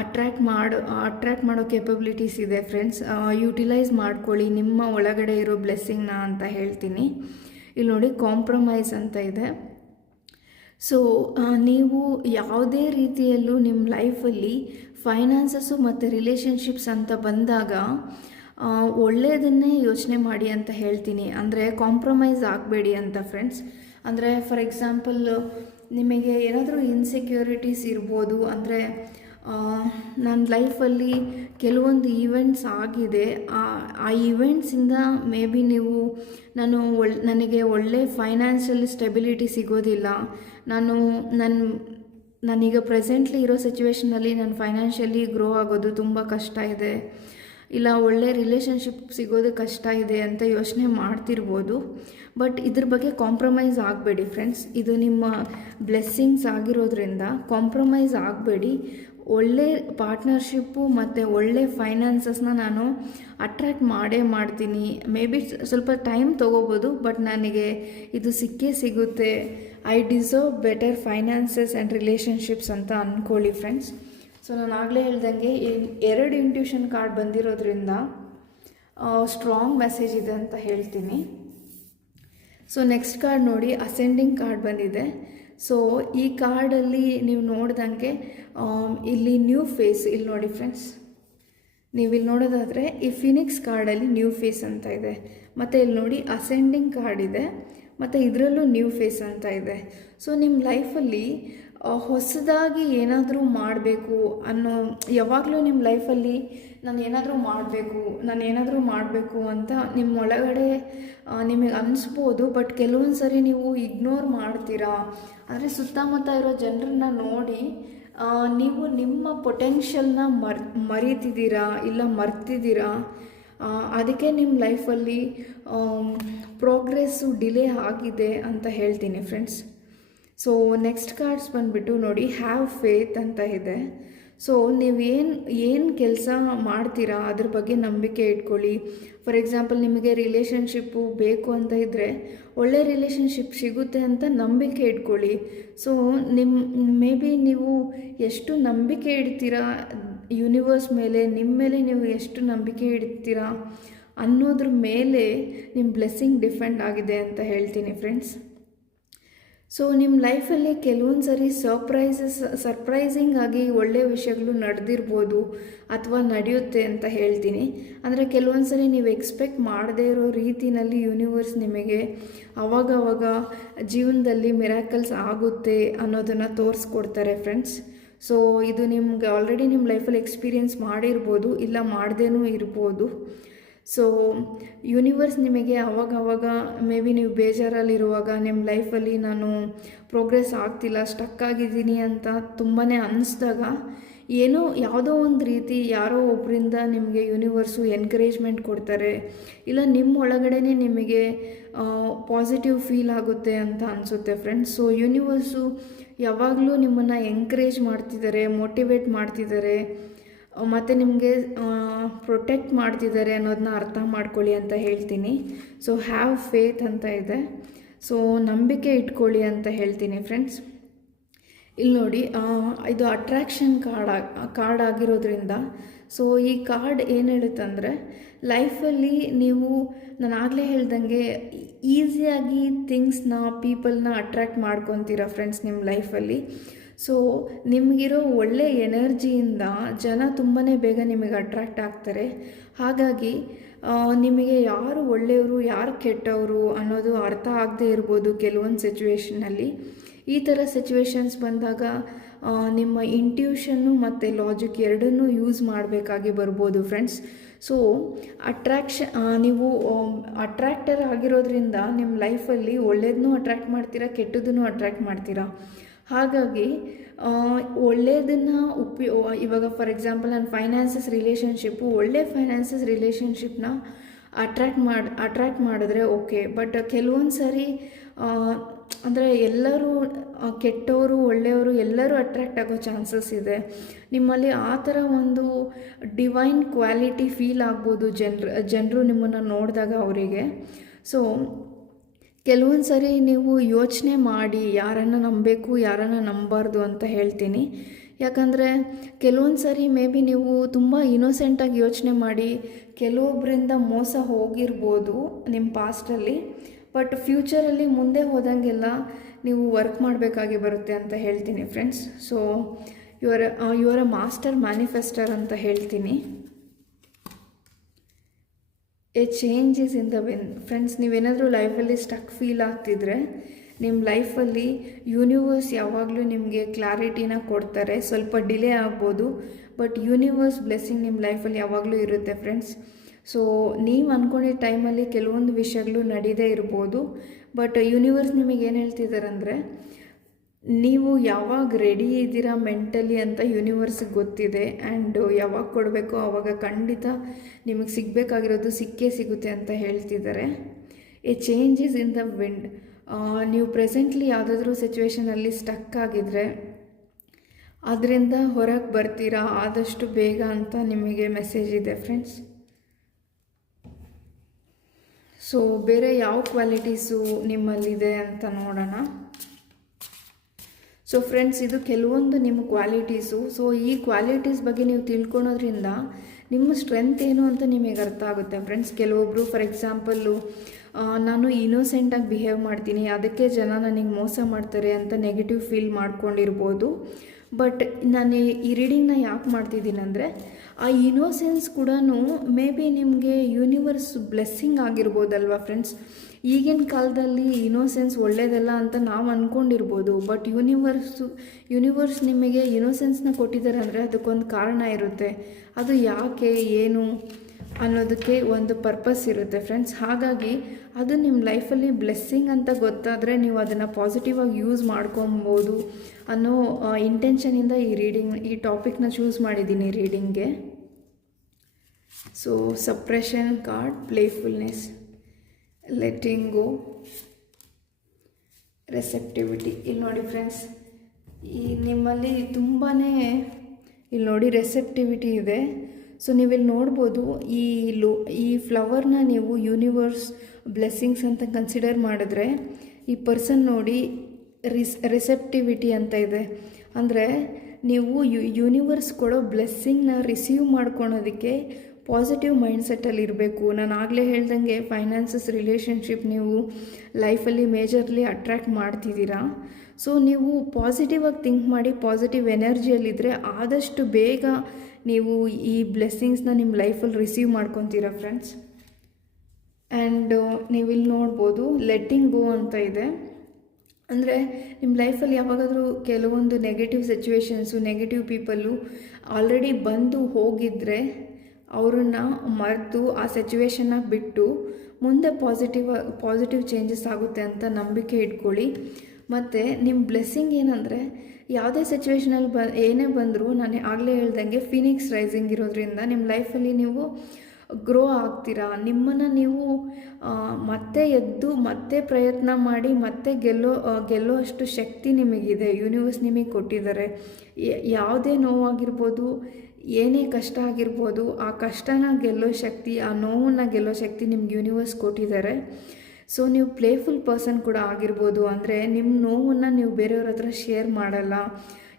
ಅಟ್ರ್ಯಾಕ್ಟ್ ಮಾಡೋ ಕೇಪಬಿಲಿಟೀಸ್ ಇದೆ ಫ್ರೆಂಡ್ಸ್. ಯುಟಿಲೈಸ್ ಮಾಡ್ಕೊಳ್ಳಿ ನಿಮ್ಮ ಒಳಗಡೆ ಇರೋ ಬ್ಲೆಸ್ಸಿಂಗ್ನ ಅಂತ ಹೇಳ್ತೀನಿ. ಇಲ್ಲಿ ನೋಡಿ ಕಾಂಪ್ರಮೈಸ್ ಅಂತ ಇದೆ. ಸೊ ನೀವು ಯಾವುದೇ ರೀತಿಯಲ್ಲೂ ನಿಮ್ಮ ಲೈಫಲ್ಲಿ ಫೈನಾನ್ಸಸ್ಸು ಮತ್ತು ರಿಲೇಷನ್ಶಿಪ್ಸ್ ಅಂತ ಬಂದಾಗ ಒಳ್ಳೆಯದನ್ನೇ ಯೋಚನೆ ಮಾಡಿ ಅಂತ ಹೇಳ್ತೀನಿ. ಅಂದರೆ ಕಾಂಪ್ರಮೈಸ್ ಆಗಬೇಡಿ ಅಂತ ಫ್ರೆಂಡ್ಸ್. ಅಂದರೆ ಫಾರ್ ಎಕ್ಸಾಂಪಲ್ ನಿಮಗೆ ಏನಾದರೂ ಇನ್ಸೆಕ್ಯೂರಿಟೀಸ್ ಇರ್ಬೋದು. ಅಂದರೆ ನನ್ನ ಲೈಫಲ್ಲಿ ಕೆಲವೊಂದು ಈವೆಂಟ್ಸ್ ಆಗಿದೆ, ಆ ಈವೆಂಟ್ಸಿಂದ ಮೇ ಬಿ ನೀವು ನನಗೆ ಒಳ್ಳೆ ಫೈನಾನ್ಷಿಯಲ್ ಸ್ಟೆಬಿಲಿಟಿ ಸಿಗೋದಿಲ್ಲ, ನಾನೀಗ ಪ್ರೆಸೆಂಟ್ಲಿ ಇರೋ ಸಿಚುವೇಷನಲ್ಲಿ ನಾನು ಫೈನಾನ್ಷಿಯಲಿ ಗ್ರೋ ಆಗೋದು ತುಂಬ ಕಷ್ಟ ಇದೆ, ಇಲ್ಲ ಒಳ್ಳೆ ರಿಲೇಷನ್ಶಿಪ್ ಸಿಗೋದು ಕಷ್ಟ ಇದೆ ಅಂತ ಯೋಚನೆ ಮಾಡ್ತಿರ್ಬೋದು. ಬಟ್ ಇದ್ರ ಬಗ್ಗೆ ಕಾಂಪ್ರಮೈಸ್ ಆಗಬೇಡಿ ಫ್ರೆಂಡ್ಸ್. ಇದು ನಿಮ್ಮ ಬ್ಲೆಸ್ಸಿಂಗ್ಸ್ ಆಗಿರೋದ್ರಿಂದ ಕಾಂಪ್ರಮೈಸ್ ಆಗಬೇಡಿ. ಒಳ್ಳೆ ಪಾರ್ಟ್ನರ್ಶಿಪ್ಪು ಮತ್ತು ಒಳ್ಳೆ ಫೈನಾನ್ಸಸ್ನ ನಾನು ಅಟ್ರ್ಯಾಕ್ಟ್ ಮಾಡ್ತೀನಿ. ಮೇ ಬಿ ಸ್ವಲ್ಪ ಟೈಮ್ ತೊಗೋಬೋದು, ಬಟ್ ನನಗೆ ಇದು ಸಿಕ್ಕೇ ಸಿಗುತ್ತೆ. I deserve better finances and relationships ಅಂತ ಅಂದ್ಕೊಳ್ಳಿ ಫ್ರೆಂಡ್ಸ್. ಸೊ ನಾನು ಆಗಲೇ ಹೇಳ್ದಂಗೆ 2 ಇಂಟ್ಯೂಷನ್ ಕಾರ್ಡ್ ಬಂದಿರೋದ್ರಿಂದ ಸ್ಟ್ರಾಂಗ್ ಮೆಸೇಜ್ ಇದೆ ಅಂತ ಹೇಳ್ತೀನಿ. ಸೊ ನೆಕ್ಸ್ಟ್ ಕಾರ್ಡ್ ನೋಡಿ, ಅಸೆಂಡಿಂಗ್ ಕಾರ್ಡ್ ಬಂದಿದೆ. ಸೊ ಈ ಕಾರ್ಡಲ್ಲಿ ನೀವು ನೋಡ್ದಂಗೆ ಇಲ್ಲಿ ನ್ಯೂ ಫೇಸ್, ಇಲ್ಲಿ ನೋಡಿ ಫ್ರೆಂಡ್ಸ್, ನೀವು ಇಲ್ಲಿ ನೋಡೋದಾದರೆ ಈ ಫಿನಿಕ್ಸ್ ಕಾರ್ಡಲ್ಲಿ ನ್ಯೂ ಫೇಸ್ ಅಂತ ಇದೆ. ಮತ್ತು ಇಲ್ಲಿ ನೋಡಿ ಅಸೆಂಡಿಂಗ್ ಕಾರ್ಡ್ ಇದೆ, ಮತ್ತು ಇದರಲ್ಲೂ ನ್ಯೂ ಫೇಸ್ ಅಂತ ಇದೆ. ಸೊ ನಿಮ್ಮ ಲೈಫಲ್ಲಿ ಹೊಸದಾಗಿ ಏನಾದರೂ ಮಾಡಬೇಕು ಅನ್ನೋ, ಯಾವಾಗಲೂ ನಿಮ್ಮ ಲೈಫಲ್ಲಿ ನಾನು ಏನಾದರೂ ಮಾಡಬೇಕು ಅಂತ ನಿಮ್ಮ ಒಳಗಡೆ ನಿಮಗೆ ಅನಿಸ್ಬೋದು. ಬಟ್ ಕೆಲವೊಂದು ಸರಿ ನೀವು ಇಗ್ನೋರ್ ಮಾಡ್ತೀರಾ. ಅಂದರೆ ಸುತ್ತಮುತ್ತ ಇರೋ ಜನರನ್ನ ನೋಡಿ ನೀವು ನಿಮ್ಮ ಪೊಟೆನ್ಷಿಯಲ್ನ ಮರಿತಿದ್ದೀರಾ, ಇಲ್ಲ ಮರ್ತಿದ್ದೀರಾ. ಅದಕ್ಕೆ ನಿಮ್ಮ ಲೈಫಲ್ಲಿ ಪ್ರೋಗ್ರೆಸ್ಸು ಡಿಲೇ ಆಗಿದೆ ಅಂತ ಹೇಳ್ತೀನಿ ಫ್ರೆಂಡ್ಸ್. ಸೊ ನೆಕ್ಸ್ಟ್ ಕಾರ್ಡ್ಸ್ ಬಂದುಬಿಟ್ಟು ನೋಡಿ, ಹ್ಯಾವ್ ಫೇತ್ ಅಂತ ಇದೆ. ಸೊ ಏನು ಕೆಲಸ ಮಾಡ್ತೀರಾ ಅದ್ರ ಬಗ್ಗೆ ನಂಬಿಕೆ ಇಟ್ಕೊಳ್ಳಿ. ಫಾರ್ ಎಕ್ಸಾಂಪಲ್ ನಿಮಗೆ ರಿಲೇಷನ್ಶಿಪ್ಪು ಬೇಕು ಅಂತ ಇದ್ದರೆ ಒಳ್ಳೆ ರಿಲೇಷನ್ಶಿಪ್ ಸಿಗುತ್ತೆ ಅಂತ ನಂಬಿಕೆ ಇಟ್ಕೊಳ್ಳಿ. ಸೊ ಮೇ ಬಿ ನೀವು ಎಷ್ಟು ನಂಬಿಕೆ ಇಡ್ತೀರಾ ಯೂನಿವರ್ಸ್ ಮೇಲೆ, ನಿಮ್ಮ ಮೇಲೆ ನೀವು ಎಷ್ಟು ನಂಬಿಕೆ ಇಡ್ತೀರಾ ಅನ್ನೋದ್ರ ಮೇಲೆ ನಿಮ್ಮ ಬ್ಲೆಸ್ಸಿಂಗ್ ಡಿಪೆಂಡ್ ಆಗಿದೆ ಅಂತ ಹೇಳ್ತೀನಿ ಫ್ರೆಂಡ್ಸ್. ಸೊ ನಿಮ್ಮ ಲೈಫಲ್ಲಿ ಕೆಲವೊಂದು ಸರಿ ಸರ್ಪ್ರೈಸಿಂಗ್ ಆಗಿ ಒಳ್ಳೆಯ ವಿಷಯಗಳು ನಡೆದಿರ್ಬೋದು ಅಥವಾ ನಡೆಯುತ್ತೆ ಅಂತ ಹೇಳ್ತೀನಿ. ಅಂದರೆ ಕೆಲವೊಂದು ಸರಿ ನೀವು ಎಕ್ಸ್ಪೆಕ್ಟ್ ಮಾಡದೇ ಇರೋ ರೀತಿಯಲ್ಲಿ ಯೂನಿವರ್ಸ್ ನಿಮಗೆ ಅವಾಗವಾಗ ಜೀವನದಲ್ಲಿ ಮಿರಾಕಲ್ಸ್ ಆಗುತ್ತೆ ಅನ್ನೋದನ್ನು ತೋರಿಸ್ಕೊಡ್ತಾರೆ ಫ್ರೆಂಡ್ಸ್. ಸೊ ಇದು ನಿಮ್ಗೆ ಆಲ್ರೆಡಿ ನಿಮ್ಮ ಲೈಫಲ್ಲಿ ಎಕ್ಸ್ಪೀರಿಯೆನ್ಸ್ ಮಾಡಿರ್ಬೋದು, ಇಲ್ಲ ಮಾಡದೇನೂ ಇರ್ಬೋದು. ಸೊ ಯೂನಿವರ್ಸ್ ನಿಮಗೆ ಅವಾಗವಾಗ ಮೇ ಬಿ ನೀವು ಬೇಜಾರಲ್ಲಿರುವಾಗ, ನಿಮ್ಮ ಲೈಫಲ್ಲಿ ನಾನು ಪ್ರೋಗ್ರೆಸ್ ಆಗ್ತಿಲ್ಲ, ಸ್ಟಕ್ ಆಗಿದ್ದೀನಿ ಅಂತ ತುಂಬಾ ಅನ್ನಿಸ್ದಾಗ, ಯಾವುದೋ ಒಂದು ರೀತಿ ಯಾರೋ ಒಬ್ಬರಿಂದ ನಿಮಗೆ ಯೂನಿವರ್ಸು ಎನ್ಕರೇಜ್ಮೆಂಟ್ ಕೊಡ್ತಾರೆ, ಇಲ್ಲ ನಿಮ್ಮ ಒಳಗಡೆ ನಿಮಗೆ ಪಾಸಿಟಿವ್ ಫೀಲ್ ಆಗುತ್ತೆ ಅಂತ ಅನಿಸುತ್ತೆ ಫ್ರೆಂಡ್ಸ್. ಸೊ ಯೂನಿವರ್ಸು ಯಾವಾಗಲೂ ನಿಮ್ಮನ್ನು ಎಂಕರೇಜ್ ಮಾಡ್ತಿದ್ದಾರೆ, ಮೋಟಿವೇಟ್ ಮಾಡ್ತಿದ್ದಾರೆ, ಮತ್ತು ನಿಮಗೆ ಪ್ರೊಟೆಕ್ಟ್ ಮಾಡ್ತಿದ್ದಾರೆ ಅನ್ನೋದನ್ನ ಅರ್ಥ ಮಾಡ್ಕೊಳ್ಳಿ ಅಂತ ಹೇಳ್ತೀನಿ. ಸೊ ಹ್ಯಾವ್ ಫೇತ್ ಅಂತ ಇದೆ. ಸೊ ನಂಬಿಕೆ ಇಟ್ಕೊಳ್ಳಿ ಅಂತ ಹೇಳ್ತೀನಿ ಫ್ರೆಂಡ್ಸ್. ಇಲ್ಲಿ ನೋಡಿ, ಇದು ಅಟ್ರ್ಯಾಕ್ಷನ್ ಕಾರ್ಡ್ ಆಗಿರೋದ್ರಿಂದ, ಸೊ ಈ ಕಾರ್ಡ್ ಏನು ಹೇಳುತ್ತಂದರೆ, ಲೈಫಲ್ಲಿ ನಾನು ಆಗಲೇ ಹೇಳ್ದಂಗೆ ಈಸಿಯಾಗಿ ಥಿಂಗ್ಸ್ನ, ಪೀಪಲ್ನ ಅಟ್ರ್ಯಾಕ್ಟ್ ಮಾಡ್ಕೊತೀರಾ ಫ್ರೆಂಡ್ಸ್ ನಿಮ್ಮ ಲೈಫಲ್ಲಿ. ಸೊ ನಿಮಗಿರೋ ಒಳ್ಳೆ ಎನರ್ಜಿಯಿಂದ ಜನ ತುಂಬಾ ಬೇಗ ನಿಮಗೆ ಅಟ್ರ್ಯಾಕ್ಟ್ ಆಗ್ತಾರೆ. ಹಾಗಾಗಿ ನಿಮಗೆ ಯಾರು ಒಳ್ಳೆಯವರು ಯಾರು ಕೆಟ್ಟವರು ಅನ್ನೋದು ಅರ್ಥ ಆಗದೆ ಇರ್ಬೋದು ಕೆಲವೊಂದು ಸಿಚುವೇಷನಲ್ಲಿ. ಈ ಥರ ಸಿಚುವೇಶನ್ಸ್ ಬಂದಾಗ ನಿಮ್ಮ ಇಂಟ್ಯೂಷನ್ನು ಮತ್ತು ಲಾಜಿಕ್ ಎರಡನ್ನೂ ಯೂಸ್ ಮಾಡಬೇಕಾಗಿ ಬರ್ಬೋದು ಫ್ರೆಂಡ್ಸ್. ಸೊ ನೀವು ಅಟ್ರ್ಯಾಕ್ಟರ್ ಆಗಿರೋದ್ರಿಂದ ನಿಮ್ಮ ಲೈಫಲ್ಲಿ ಒಳ್ಳೇದನ್ನೂ ಅಟ್ರ್ಯಾಕ್ಟ್ ಮಾಡ್ತೀರಾ, ಕೆಟ್ಟದನ್ನು ಅಟ್ರ್ಯಾಕ್ಟ್ ಮಾಡ್ತೀರಾ. ಹಾಗಾಗಿ ಒಳ್ಳೆಯದನ್ನು ಇವಾಗ ಫಾರ್ ಎಕ್ಸಾಂಪಲ್ ನಾನು ಫೈನಾನ್ಸಸ್ ರಿಲೇಷನ್ಶಿಪ್ಪು ಒಳ್ಳೆ ಫೈನಾನ್ಸಸ್ ರಿಲೇಷನ್ಶಿಪ್ನ ಅಟ್ರ್ಯಾಕ್ಟ್ ಮಾಡಿದ್ರೆ ಓಕೆ. ಬಟ್ ಕೆಲವೊಂದು ಸಾರಿ ಅಂದರೆ ಎಲ್ಲರೂ ಕೆಟ್ಟವರು ಒಳ್ಳೆಯವರು ಎಲ್ಲರೂ ಅಟ್ರ್ಯಾಕ್ಟ್ ಆಗೋ ಚಾನ್ಸಸ್ ಇದೆ. ನಿಮ್ಮಲ್ಲಿ ಆ ಥರ ಒಂದು ಡಿವೈನ್ ಕ್ವಾಲಿಟಿ ಫೀಲ್ ಆಗ್ಬೋದು ಜನರು ನಿಮ್ಮನ್ನು ನೋಡಿದಾಗ ಅವರಿಗೆ. ಸೊ ಕೆಲವೊಂದು ಸರಿ ನೀವು ಯೋಚನೆ ಮಾಡಿ ಯಾರನ್ನು ನಂಬಬೇಕು ಯಾರನ್ನು ನಂಬಬಾರ್ದು ಅಂತ ಹೇಳ್ತೀನಿ. ಯಾಕಂದರೆ ಕೆಲವೊಂದು ಸರಿ ಮೇ ಬಿ ನೀವು ತುಂಬ ಇನ್ನೋಸೆಂಟಾಗಿ ಯೋಚನೆ ಮಾಡಿ ಕೆಲವೊಬ್ಬರಿಂದ ಮೋಸ ಹೋಗಿರ್ಬೋದು ನಿಮ್ಮ ಪಾಸ್ಟಲ್ಲಿ. ಬಟ್ ಫ್ಯೂಚರಲ್ಲಿ ಮುಂದೆ ಹೋದಂಗೆಲ್ಲ ನೀವು ವರ್ಕ್ ಮಾಡಬೇಕಾಗಿ ಬರುತ್ತೆ ಅಂತ ಹೇಳ್ತೀನಿ friends. So you are a master manifester ಅಂತ ಹೇಳ್ತೀನಿ. A change is in the wind. Friends, ನೀವೇನಾದರೂ ಲೈಫಲ್ಲಿ ಸ್ಟಕ್ ಫೀಲ್ ಆಗ್ತಿದ್ರೆ ನಿಮ್ಮ ಲೈಫಲ್ಲಿ ಯೂನಿವರ್ಸ್ ಯಾವಾಗಲೂ ನಿಮಗೆ ಕ್ಲಾರಿಟಿನ ಕೊಡ್ತಾರೆ. ಸ್ವಲ್ಪ ಡಿಲೇ ಆಗ್ಬೋದು, ಬಟ್ ಯೂನಿವರ್ಸ್ ಬ್ಲೆಸ್ಸಿಂಗ್ ನಿಮ್ಮ ಲೈಫಲ್ಲಿ ಯಾವಾಗಲೂ ಇರುತ್ತೆ ಫ್ರೆಂಡ್ಸ್. ಸೊ ನೀವು ಅಂದ್ಕೊಂಡಿದ್ದ ಟೈಮಲ್ಲಿ ಕೆಲವೊಂದು ವಿಷಯಗಳು ನಡೀದೇ ಇರ್ಬೋದು, ಬಟ್ ಯೂನಿವರ್ಸ್ ನಿಮಗೆ ಏನು ಹೇಳ್ತಿದ್ದಾರೆ ಅಂದರೆ ನೀವು ಯಾವಾಗ ರೆಡಿ ಇದ್ದೀರಾ ಮೆಂಟಲಿ ಅಂತ ಯೂನಿವರ್ಸಿಗೆ ಗೊತ್ತಿದೆ. ಆ್ಯಂಡ್ ಯಾವಾಗ ಕೊಡಬೇಕೋ ಆವಾಗ ಖಂಡಿತ ನಿಮಗೆ ಸಿಗಬೇಕಾಗಿರೋದು ಸಿಕ್ಕೇ ಸಿಗುತ್ತೆ ಅಂತ ಹೇಳ್ತಿದ್ದಾರೆ. A change is in the wind. ನೀವು ಪ್ರೆಸೆಂಟ್ಲಿ ಯಾವುದಾದ್ರೂ ಸಿಚುವೇಷನಲ್ಲಿ ಸ್ಟಕ್ ಆಗಿದ್ರೆ ಅದರಿಂದ ಹೊರಗೆ ಬರ್ತೀರಾ ಆದಷ್ಟು ಬೇಗ ಅಂತ ನಿಮಗೆ ಮೆಸೇಜ್ ಇದೆ ಫ್ರೆಂಡ್ಸ್. ಸೊ ಬೇರೆ ಯಾವ ಕ್ವಾಲಿಟೀಸು ನಿಮ್ಮಲ್ಲಿದೆ ಅಂತ ನೋಡೋಣ. ಸೊ ಫ್ರೆಂಡ್ಸ್, ಇದು ಕೆಲವೊಂದು ನಿಮ್ಮ ಕ್ವಾಲಿಟೀಸು. ಸೊ ಈ ಕ್ವಾಲಿಟೀಸ್ ಬಗ್ಗೆ ನೀವು ತಿಳ್ಕೊಳೋದ್ರಿಂದ ನಿಮ್ಮ ಸ್ಟ್ರೆಂತ್ ಏನು ಅಂತ ನಿಮಗೆ ಅರ್ಥ ಆಗುತ್ತೆ ಫ್ರೆಂಡ್ಸ್. ಕೆಲವೊಬ್ಬರು ಫಾರ್ ಎಕ್ಸಾಂಪಲ್ಲು ನಾನು ಇನ್ನೋಸೆಂಟಾಗಿ ಬಿಹೇವ್ ಮಾಡ್ತೀನಿ, ಅದಕ್ಕೆ ಜನ ನನಗೆ ಮೋಸ ಮಾಡ್ತಾರೆ ಅಂತ ನೆಗೆಟಿವ್ ಫೀಲ್ ಮಾಡ್ಕೊಂಡಿರ್ಬೋದು. ಬಟ್ ನಾನು ಈ ರೀಡಿಂಗ್ನ ಯಾಕೆ ಮಾಡ್ತಿದ್ದೀನಿ ಅಂದರೆ ಆ ಇನ್ನೋಸೆನ್ಸ್ ಕೂಡ ಮೇ ಬಿ ನಿಮಗೆ ಯೂನಿವರ್ಸ್ ಬ್ಲೆಸ್ಸಿಂಗ್ ಆಗಿರ್ಬೋದಲ್ವ ಫ್ರೆಂಡ್ಸ್. ಈಗಿನ ಕಾಲದಲ್ಲಿ ಇನ್ನೋಸೆನ್ಸ್ ಒಳ್ಳೆಯದಲ್ಲ ಅಂತ ನಾವು ಅಂದ್ಕೊಂಡಿರ್ಬೋದು, ಬಟ್ ಯೂನಿವರ್ಸ್ ನಿಮಗೆ ಇನ್ನೋಸೆನ್ಸ್ನ ಕೊಟ್ಟಿದ್ದಾರೆ ಅಂದರೆ ಅದಕ್ಕೊಂದು ಕಾರಣ ಇರುತ್ತೆ. ಅದು ಯಾಕೆ ಏನು ಅನ್ನೋದಕ್ಕೆ ಒಂದು ಪರ್ಪಸ್ ಇರುತ್ತೆ ಫ್ರೆಂಡ್ಸ್. ಹಾಗಾಗಿ ಅದು ನಿಮ್ಮ ಲೈಫಲ್ಲಿ ಬ್ಲೆಸ್ಸಿಂಗ್ ಅಂತ ಗೊತ್ತಾದರೆ ನೀವು ಅದನ್ನು ಪಾಸಿಟಿವಾಗಿ ಯೂಸ್ ಮಾಡ್ಕೊಬೋದು ಅನ್ನೋ ಇಂಟೆನ್ಷನಿಂದ ಈ ಟಾಪಿಕ್ನ ಚೂಸ್ ಮಾಡಿದ್ದೀನಿ ರೀಡಿಂಗ್ಗೆ. ಸೊ ಸಪ್ರೆಷನ್ ಕಾರ್ಡ್, ಪ್ಲೇಫುಲ್ನೆಸ್, ಲೆಟ್ಟಿಂಗ್ ಗೋ, ರೆಸೆಪ್ಟಿವಿಟಿ. ಇಲ್ಲಿ ನೋಡಿ ಫ್ರೆಂಡ್ಸ್, ಈ ನಿಮ್ಮಲ್ಲಿ ತುಂಬಾ ಇಲ್ಲಿ ನೋಡಿ ರೆಸೆಪ್ಟಿವಿಟಿ ಇದೆ. ಸೊ ನೀವಿಲ್ಲಿ ನೋಡ್ಬೋದು ಈ ಫ್ಲವರ್ನ ನೀವು ಯೂನಿವರ್ಸ್ ಬ್ಲೆಸ್ಸಿಂಗ್ಸ್ ಅಂತ ಕನ್ಸಿಡರ್ ಮಾಡಿದ್ರೆ ಈ ಪರ್ಸನ್ ನೋಡಿ ರಿಸೆಪ್ಟಿವಿಟಿ ಅಂತ ಇದೆ. ಅಂದರೆ ನೀವು ಯೂನಿವರ್ಸ್ ಕೊಡೋ ಬ್ಲೆಸ್ಸಿಂಗ್ನ ರಿಸೀವ್ ಮಾಡ್ಕೊಳೋದಕ್ಕೆ ಪಾಸಿಟಿವ್ ಮೈಂಡ್ಸೆಟ್ಟಲ್ಲಿ ಇರಬೇಕು. ನಾನು ಆಗಲೇ ಹೇಳ್ದಂಗೆ ಫೈನಾನ್ಸಸ್ ರಿಲೇಷನ್ಶಿಪ್ ನೀವು ಲೈಫಲ್ಲಿ ಮೇಜರ್ಲಿ ಅಟ್ರ್ಯಾಕ್ಟ್ ಮಾಡ್ತಿದ್ದೀರಾ. ಸೊ ನೀವು ಪಾಸಿಟಿವ್ ಆಗಿ ಥಿಂಕ್ ಮಾಡಿ ಪಾಸಿಟಿವ್ ಎನರ್ಜಿಯಲ್ಲಿದ್ದರೆ ಆದಷ್ಟು ಬೇಗ ನೀವು ಈ ಬ್ಲೆಸ್ಸಿಂಗ್ಸ್ನ ನಿಮ್ಮ ಲೈಫಲ್ಲಿ ರಿಸೀವ್ ಮಾಡ್ಕೊತೀರಾ ಫ್ರೆಂಡ್ಸ್. ಆ್ಯಂಡ್ ನೀವಿಲ್ಲಿ ನೋಡ್ಬೋದು ಲೆಟ್ಟಿಂಗ್ ಗೋ ಅಂತ ಇದೆ. ಅಂದರೆ ನಿಮ್ಮ ಲೈಫಲ್ಲಿ ಯಾವಾಗಾದರೂ ಕೆಲವೊಂದು negative situations, negative people already ಬಂದು ಹೋಗಿದ್ದರೆ ಅವರನ್ನು ಮರೆತು ಆ ಸಿಚುವೇಶನ್ನ ಬಿಟ್ಟು ಮುಂದೆ ಪಾಸಿಟಿವ್ ಚೇಂಜಸ್ ಆಗುತ್ತೆ ಅಂತ ನಂಬಿಕೆ ಇಟ್ಕೊಳ್ಳಿ. ಮತ್ತು ನಿಮ್ಮ ಬ್ಲೆಸ್ಸಿಂಗ್ ಏನಂದರೆ ಯಾವುದೇ ಸಿಚುವೇಷನಲ್ಲಿ ಏನೇ ಬಂದರೂ ನಾನು ಆಗಲೇ ಹೇಳ್ದಂಗೆ ಫೀನಿಕ್ಸ್ ರೈಸಿಂಗ್ ಇರೋದ್ರಿಂದ ನಿಮ್ಮ ಲೈಫಲ್ಲಿ ನೀವು ಗ್ರೋ ಆಗ್ತೀರಾ. ನಿಮ್ಮನ್ನು ನೀವು ಮತ್ತೆ ಎದ್ದು ಮತ್ತೆ ಪ್ರಯತ್ನ ಮಾಡಿ ಮತ್ತೆ ಗೆಲ್ಲೋ ಅಷ್ಟು ಶಕ್ತಿ ನಿಮಗಿದೆ. ಯೂನಿವರ್ಸ್ ನಿಮಗೆ ಕೊಟ್ಟಿದ್ದಾರೆ. ಯಾವುದೇ ನೋವಾಗಿರ್ಬೋದು, ಏನೇ ಕಷ್ಟ ಆಗಿರ್ಬೋದು, ಆ ಕಷ್ಟನ ಗೆಲ್ಲೋ ಶಕ್ತಿ, ಆ ನೋವನ್ನು ಗೆಲ್ಲೋ ಶಕ್ತಿ ನಿಮ್ಗೆ ಯೂನಿವರ್ಸ್ ಕೊಟ್ಟಿದ್ದಾರೆ. ಸೊ ನೀವು ಪ್ಲೇಫುಲ್ ಪರ್ಸನ್ ಕೂಡ ಆಗಿರ್ಬೋದು. ಅಂದರೆ ನಿಮ್ಮ ನೋವನ್ನು ನೀವು ಬೇರೆಯವ್ರ ಹತ್ರ ಶೇರ್ ಮಾಡಲ್ಲ,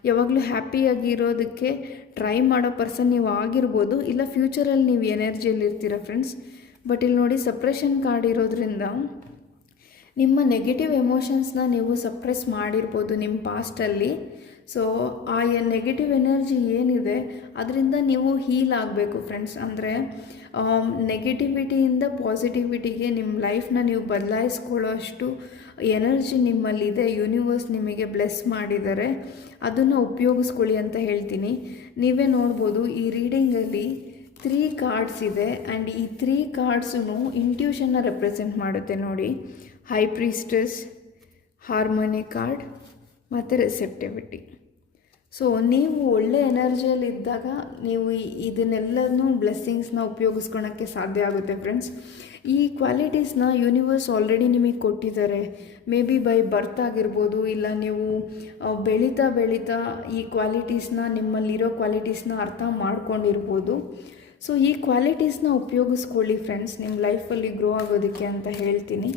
ಯಾವಾಗಲೂ ಹ್ಯಾಪಿಯಾಗಿ ಇರೋದಕ್ಕೆ ಟ್ರೈ ಮಾಡೋ ಪರ್ಸನ್ ನೀವು ಆಗಿರ್ಬೋದು. ಇಲ್ಲ ಫ್ಯೂಚರಲ್ಲಿ ನೀವು ಎನರ್ಜಿಯಲ್ಲಿ ಇರ್ತೀರ ಫ್ರೆಂಡ್ಸ್. ಬಟ್ ಇಲ್ಲಿ ನೋಡಿ ಸಪ್ರೆಷನ್ ಕಾರ್ಡ್ ಇರೋದ್ರಿಂದ ನಿಮ್ಮ ನೆಗೆಟಿವ್ ಎಮೋಷನ್ಸ್ನ ನೀವು ಸಪ್ರೆಸ್ ಮಾಡಿರ್ಬೋದು ನಿಮ್ಮ ಪಾಸ್ಟಲ್ಲಿ. ಸೊ ಆ ನೆಗೆಟಿವ್ ಎನರ್ಜಿ ಏನಿದೆ ಅದರಿಂದ ನೀವು ಹೀಲ್ ಆಗಬೇಕು ಫ್ರೆಂಡ್ಸ್. ಅಂದರೆ ನೆಗೆಟಿವಿಟಿಯಿಂದ ಪಾಸಿಟಿವಿಟಿಗೆ ನಿಮ್ಮ ಲೈಫ್ನ ನೀವು ಬದಲಾಯಿಸ್ಕೊಳ್ಳೋ ಅಷ್ಟು ಎನರ್ಜಿ ನಿಮ್ಮಲ್ಲಿದೆ. ಯೂನಿವರ್ಸ್ ನಿಮಗೆ ಬ್ಲೆಸ್ ಮಾಡಿದ್ದಾರೆ, ಅದನ್ನು ಉಪಯೋಗಿಸ್ಕೊಳ್ಳಿ ಅಂತ ಹೇಳ್ತೀನಿ. ನೀವೇ ನೋಡ್ಬೋದು ಈ ರೀಡಿಂಗಲ್ಲಿ 3 ಕಾರ್ಡ್ಸ್ ಇದೆ. ಆ್ಯಂಡ್ ಈ 3 ಕಾರ್ಡ್ಸೂ ಇಂಟ್ಯೂಷನ್ನ ರೆಪ್ರೆಸೆಂಟ್ ಮಾಡುತ್ತೆ ನೋಡಿ. ಹೈ ಪ್ರೀಸ್ಟಸ್, ಹಾರ್ಮೋನಿ ಕಾರ್ಡ್ ಮತ್ತು ರಿಸೆಪ್ಟಿವಿಟಿ. ಸೊ ನೀವು ಒಳ್ಳೆ ಎನರ್ಜಿಯಲ್ಲಿ ಇದ್ದಾಗ ನೀವು ಇದನ್ನೆಲ್ಲನೂ ಬ್ಲೆಸ್ಸಿಂಗ್ಸ್ನ ಉಪಯೋಗಿಸ್ಕೊಳಕ್ಕೆ ಸಾಧ್ಯ ಆಗುತ್ತೆ ಫ್ರೆಂಡ್ಸ್. ಈ ಕ್ವಾಲಿಟೀಸ್ನ ಯೂನಿವರ್ಸ್ ಆಲ್ರೆಡಿ ನಿಮಗೆ ಕೊಟ್ಟಿದ್ದಾರೆ. ಮೇ ಬಿ ಬೈ ಬರ್ತ್ ಆಗಿರ್ಬೋದು, ಇಲ್ಲ ನೀವು ಬೆಳೀತಾ ಬೆಳೀತಾ ಈ ಕ್ವಾಲಿಟೀಸ್ನ, ನಿಮ್ಮಲ್ಲಿರೋ ಕ್ವಾಲಿಟೀಸ್ನ ಅರ್ಥ ಮಾಡ್ಕೊಂಡಿರ್ಬೋದು. ಸೊ ಈ ಕ್ವಾಲಿಟೀಸ್ನ ಉಪಯೋಗಿಸ್ಕೊಳ್ಳಿ ಫ್ರೆಂಡ್ಸ್, ನಿಮ್ಮ ಲೈಫಲ್ಲಿ ಗ್ರೋ ಆಗೋದಕ್ಕೆ ಅಂತ ಹೇಳ್ತೀನಿ.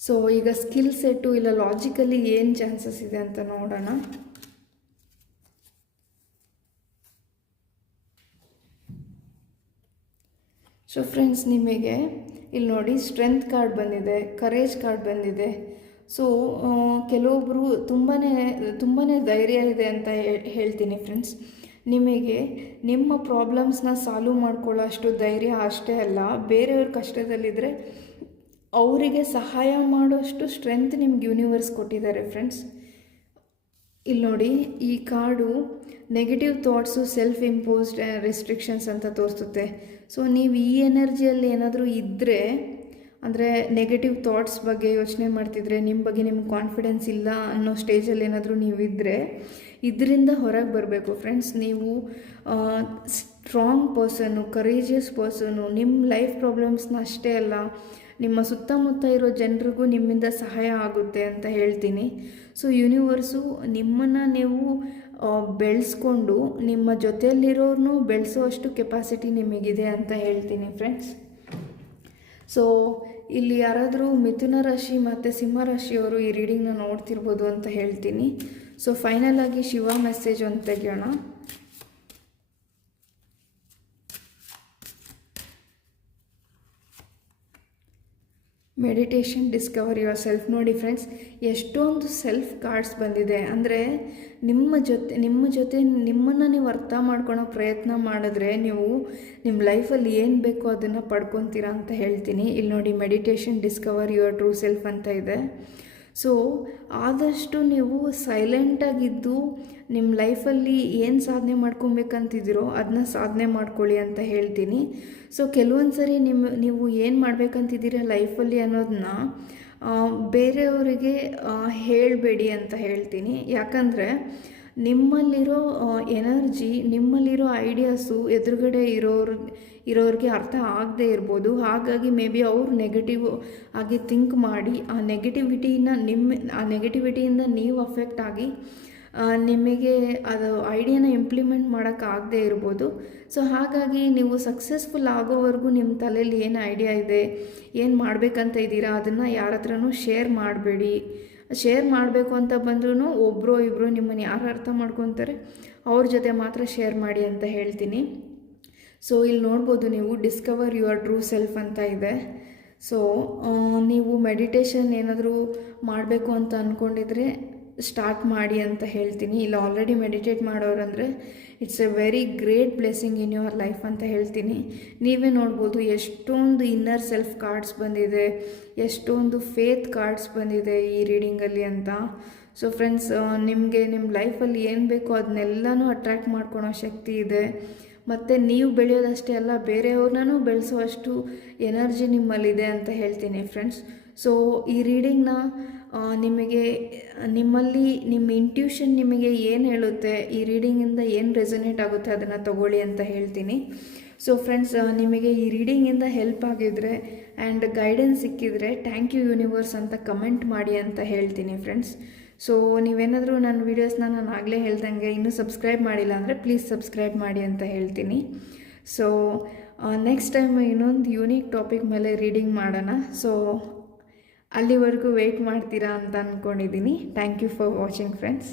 ಸೊ ಈಗ ಸ್ಕಿಲ್ ಸೆಟ್ಟು ಇಲ್ಲ ಲಾಜಿಕಲಿ ಏನು ಚಾನ್ಸಸ್ ಇದೆ ಅಂತ ನೋಡೋಣ. ಸೊ ಫ್ರೆಂಡ್ಸ್, ನಿಮಗೆ ಇಲ್ಲಿ ನೋಡಿ ಸ್ಟ್ರೆಂತ್ ಕಾರ್ಡ್ ಬಂದಿದೆ, ಕರೇಜ್ ಕಾರ್ಡ್ ಬಂದಿದೆ. ಸೊ ಕೆಲವೊಬ್ಬರು ತುಂಬಾ ಧೈರ್ಯ ಇದೆ ಅಂತ ಹೇಳ್ತೀನಿ ಫ್ರೆಂಡ್ಸ್. ನಿಮಗೆ ನಿಮ್ಮ ಪ್ರಾಬ್ಲಮ್ಸ್ನ ಸಾಲ್ವ್ ಮಾಡ್ಕೊಳ್ಳೋ ಅಷ್ಟು ಧೈರ್ಯ ಅಷ್ಟೇ ಅಲ್ಲ, ಬೇರೆಯವ್ರ ಕಷ್ಟದಲ್ಲಿದ್ದರೆ ಅವರಿಗೆ ಸಹಾಯ ಮಾಡೋಷ್ಟು ಸ್ಟ್ರೆಂತ್ ನಿಮ್ಗೆ ಯೂನಿವರ್ಸ್ ಕೊಟ್ಟಿದ್ದಾರೆ ಫ್ರೆಂಡ್ಸ್. ಇಲ್ಲಿ ನೋಡಿ, ಈ card negative thoughts, self imposed restrictions ಅಂತ ತೋರಿಸುತ್ತೆ. ಸೊ ನೀವು ಈ ಎನರ್ಜಿಯಲ್ಲಿ ಏನಾದರೂ ಇದ್ದರೆ, ಅಂದರೆ ನೆಗೆಟಿವ್ ಥಾಟ್ಸ್ ಬಗ್ಗೆ ಯೋಚನೆ ಮಾಡ್ತಿದ್ರೆ, ನಿಮ್ಮ ಬಗ್ಗೆ ನಿಮ್ಗೆ ಕಾನ್ಫಿಡೆನ್ಸ್ ಇಲ್ಲ ಅನ್ನೋ ಸ್ಟೇಜಲ್ಲಿ ಏನಾದರೂ ನೀವಿದ್ದರೆ, ಇದರಿಂದ ಹೊರಗೆ ಬರಬೇಕು ಫ್ರೆಂಡ್ಸ್. ನೀವು ಸ್ಟ್ರಾಂಗ್ ಪರ್ಸನ್ನು, ಕರೇಜಿಯಸ್ ಪರ್ಸನ್ನು, ನಿಮ್ಮ ಲೈಫ್ ಪ್ರಾಬ್ಲಮ್ಸ್ನ ಅಷ್ಟೇ ಅಲ್ಲ, ನಿಮ್ಮ ಸುತ್ತಮುತ್ತ ಇರೋ ಜನರಿಗೂ ನಿಮ್ಮಿಂದ ಸಹಾಯ ಆಗುತ್ತೆ ಅಂತ ಹೇಳ್ತೀನಿ. ಸೊ ಯೂನಿವರ್ಸು ನಿಮ್ಮನ್ನು ನೀವು ಬೆಳೆಸ್ಕೊಂಡು ನಿಮ್ಮ ಜೊತೆಯಲ್ಲಿರೋರ್ನೂ ಬೆಳೆಸೋ ಅಷ್ಟು ಕೆಪಾಸಿಟಿ ನಿಮಗಿದೆ ಅಂತ ಹೇಳ್ತೀನಿ ಫ್ರೆಂಡ್ಸ್. ಸೊ ಇಲ್ಲಿ ಯಾರಾದರೂ ಮಿಥುನ ರಾಶಿ ಮತ್ತು ಸಿಂಹ ರಾಶಿಯವರು ಈ ರೀಡಿಂಗ್ನ ನೋಡ್ತಿರ್ಬೋದು ಅಂತ ಹೇಳ್ತೀನಿ. ಸೊ ಫೈನಲ್ ಆಗಿ ಶಿವ ಮೆಸೇಜ್ ಅಂತ ತೆಗೆಯೋಣ. Meditation, discover your self. ನೋಡಿ ಫ್ರೆಂಡ್ಸ್, ಎಷ್ಟೊಂದು ಸೆಲ್ಫ್ ಕಾರ್ಡ್ಸ್ ಬಂದಿದೆ. ಅಂದರೆ ನಿಮ್ಮ ಜೊತೆ ನಿಮ್ಮನ್ನು ನೀವು ಅರ್ಥ ಮಾಡ್ಕೊಳೋ ಪ್ರಯತ್ನ ಮಾಡಿದ್ರೆ ನೀವು ನಿಮ್ಮ ಲೈಫಲ್ಲಿ ಏನು ಬೇಕೋ ಅದನ್ನು ಪಡ್ಕೊತೀರಾ ಅಂತ ಹೇಳ್ತೀನಿ. ಇಲ್ಲಿ ನೋಡಿ, meditation, discover your true self ಅಂತ ಇದೆ. ಸೊ ಆದಷ್ಟು ನೀವು ಸೈಲೆಂಟಾಗಿದ್ದು ನಿಮ್ಮ ಲೈಫಲ್ಲಿ ಏನು ಸಾಧನೆ ಮಾಡ್ಕೊಬೇಕಂತಿದ್ದೀರೋ ಅದನ್ನ ಸಾಧನೆ ಮಾಡ್ಕೊಳ್ಳಿ ಅಂತ ಹೇಳ್ತೀನಿ. ಸೊ ಕೆಲವೊಂದು ಸರಿ ನೀವು ಏನು ಮಾಡಬೇಕಂತಿದ್ದೀರ ಲೈಫಲ್ಲಿ ಅನ್ನೋದನ್ನ ಬೇರೆಯವರಿಗೆ ಹೇಳಬೇಡಿ ಅಂತ ಹೇಳ್ತೀನಿ. ಯಾಕಂದರೆ ನಿಮ್ಮಲ್ಲಿರೋ ಎನರ್ಜಿ, ನಿಮ್ಮಲ್ಲಿರೋ ಐಡಿಯಾಸು ಎದುರುಗಡೆ ಇರೋರಿಗೆ ಅರ್ಥ ಆಗದೇ ಇರ್ಬೋದು. ಹಾಗಾಗಿ ಮೇ ಬಿ ಅವರು ನೆಗೆಟಿವ್ ಆಗಿ ಥಿಂಕ್ ಮಾಡಿ ಆ ನೆಗೆಟಿವಿಟಿಯಿಂದ ನೀವು ಅಫೆಕ್ಟ್ ಆಗಿ ನಿಮಗೆ ಅದು ಐಡಿಯಾನ ಇಂಪ್ಲಿಮೆಂಟ್ ಮಾಡೋಕ್ಕಾಗದೇ ಇರ್ಬೋದು. ಸೊ ಹಾಗಾಗಿ ನೀವು ಸಕ್ಸಸ್ಫುಲ್ ಆಗೋವರೆಗೂ ನಿಮ್ಮ ತಲೆಯಲ್ಲಿ ಏನು ಐಡಿಯಾ ಇದೆ, ಏನು ಮಾಡಬೇಕಂತ ಇದ್ದೀರಾ, ಅದನ್ನು ಯಾರ ಹತ್ರನೂ ಶೇರ್ ಮಾಡಬೇಡಿ. ಶೇರ್ ಮಾಡಬೇಕು ಅಂತ ಬಂದ್ರೂ ಒಬ್ಬರು ಇಬ್ಬರು ನಿಮ್ಮನ್ನು ಯಾರು ಅರ್ಥ ಮಾಡ್ಕೊತಾರೆ ಅವ್ರ ಜೊತೆ ಮಾತ್ರ ಶೇರ್ ಮಾಡಿ ಅಂತ ಹೇಳ್ತೀನಿ. ಸೊ ಇಲ್ಲಿ ನೋಡ್ಬೋದು ನೀವು, ಡಿಸ್ಕವರ್ ಯುವರ್ ಟ್ರೂ ಸೆಲ್ಫ್ ಅಂತ ಇದೆ. ಸೊ ನೀವು ಮೆಡಿಟೇಷನ್ ಏನಾದರೂ ಮಾಡಬೇಕು ಅಂತ ಅಂದ್ಕೊಂಡಿದ್ರೆ ಸ್ಟಾರ್ಟ್ ಮಾಡಿ ಅಂತ ಹೇಳ್ತೀನಿ. ಇಲ್ಲ ಆಲ್ರೆಡಿ ಮೆಡಿಟೇಟ್ ಮಾಡೋರಂದರೆ it's a very great blessing in your life ಅಂತ ಹೇಳ್ತೀನಿ. ನೀವೇ ನೋಡ್ಬೋದು ಎಷ್ಟೊಂದು ಇನ್ನರ್ ಸೆಲ್ಫ್ ಕಾರ್ಡ್ಸ್ ಬಂದಿದೆ, ಎಷ್ಟೊಂದು ಫೇತ್ ಕಾರ್ಡ್ಸ್ ಬಂದಿದೆ ಈ ರೀಡಿಂಗಲ್ಲಿ ಅಂತ. ಸೊ ಫ್ರೆಂಡ್ಸ್, ನಿಮಗೆ ನಿಮ್ಮ ಲೈಫಲ್ಲಿ ಏನು ಬೇಕೋ ಅದನ್ನೆಲ್ಲನೂ ಅಟ್ರ್ಯಾಕ್ಟ್ ಮಾಡ್ಕೊಳೋ ಶಕ್ತಿ ಇದೆ. ಮತ್ತು ನೀವು ಬೆಳೆಯೋದಷ್ಟೇ ಅಲ್ಲ, ಬೇರೆಯವ್ರನ್ನೂ ಬೆಳೆಸೋವಷ್ಟು ಎನರ್ಜಿ ನಿಮ್ಮಲ್ಲಿದೆ ಅಂತ ಹೇಳ್ತೀನಿ ಫ್ರೆಂಡ್ಸ್. ಸೊ ಈ ರೀಡಿಂಗ್ನ ನಿಮ್ಮಲ್ಲಿ ನಿಮ್ಮ ಇಂಟ್ಯೂಷನ್ ನಿಮಗೆ ಏನು ಹೇಳುತ್ತೆ, ಈ ರೀಡಿಂಗಿಂದ ಏನು ರೆಸೊನೇಟ್ ಆಗುತ್ತೆ ಅದನ್ನು ತಗೊಳ್ಳಿ ಅಂತ ಹೇಳ್ತೀನಿ. ಸೊ ಫ್ರೆಂಡ್ಸ್, ನಿಮಗೆ ಈ ರೀಡಿಂಗಿಂದ ಹೆಲ್ಪ್ ಆಗಿದ್ರೆ ಆ್ಯಂಡ್ ಗೈಡೆನ್ಸ್ ಸಿಕ್ಕಿದರೆ ಥ್ಯಾಂಕ್ ಯು ಯೂನಿವರ್ಸ್ ಅಂತ ಕಮೆಂಟ್ ಮಾಡಿ ಅಂತ ಹೇಳ್ತೀನಿ ಫ್ರೆಂಡ್ಸ್. ಸೊ ನೀವೇನಾದರೂ ನನ್ನ ವೀಡಿಯೋಸ್ನ ನಾನು ಆಗಲೇ ಹೇಳ್ದಂಗೆ ಇನ್ನೂ ಸಬ್ಸ್ಕ್ರೈಬ್ ಮಾಡಿಲ್ಲ ಅಂದರೆ ಪ್ಲೀಸ್ ಸಬ್ಸ್ಕ್ರೈಬ್ ಮಾಡಿ ಅಂತ ಹೇಳ್ತೀನಿ. ಸೊ ನೆಕ್ಸ್ಟ್ ಟೈಮ್ ಇನ್ನೊಂದು ಯೂನಿಕ್ ಟಾಪಿಕ್ ಮೇಲೆ ರೀಡಿಂಗ್ ಮಾಡೋಣ. ಸೊ ಅಲ್ಲಿವರೆಗೂ ವೆಯ್ಟ್ ಮಾಡ್ತೀರಾ ಅಂತ ಅಂದ್ಕೊಂಡಿದ್ದೀನಿ. Thank you for watching friends.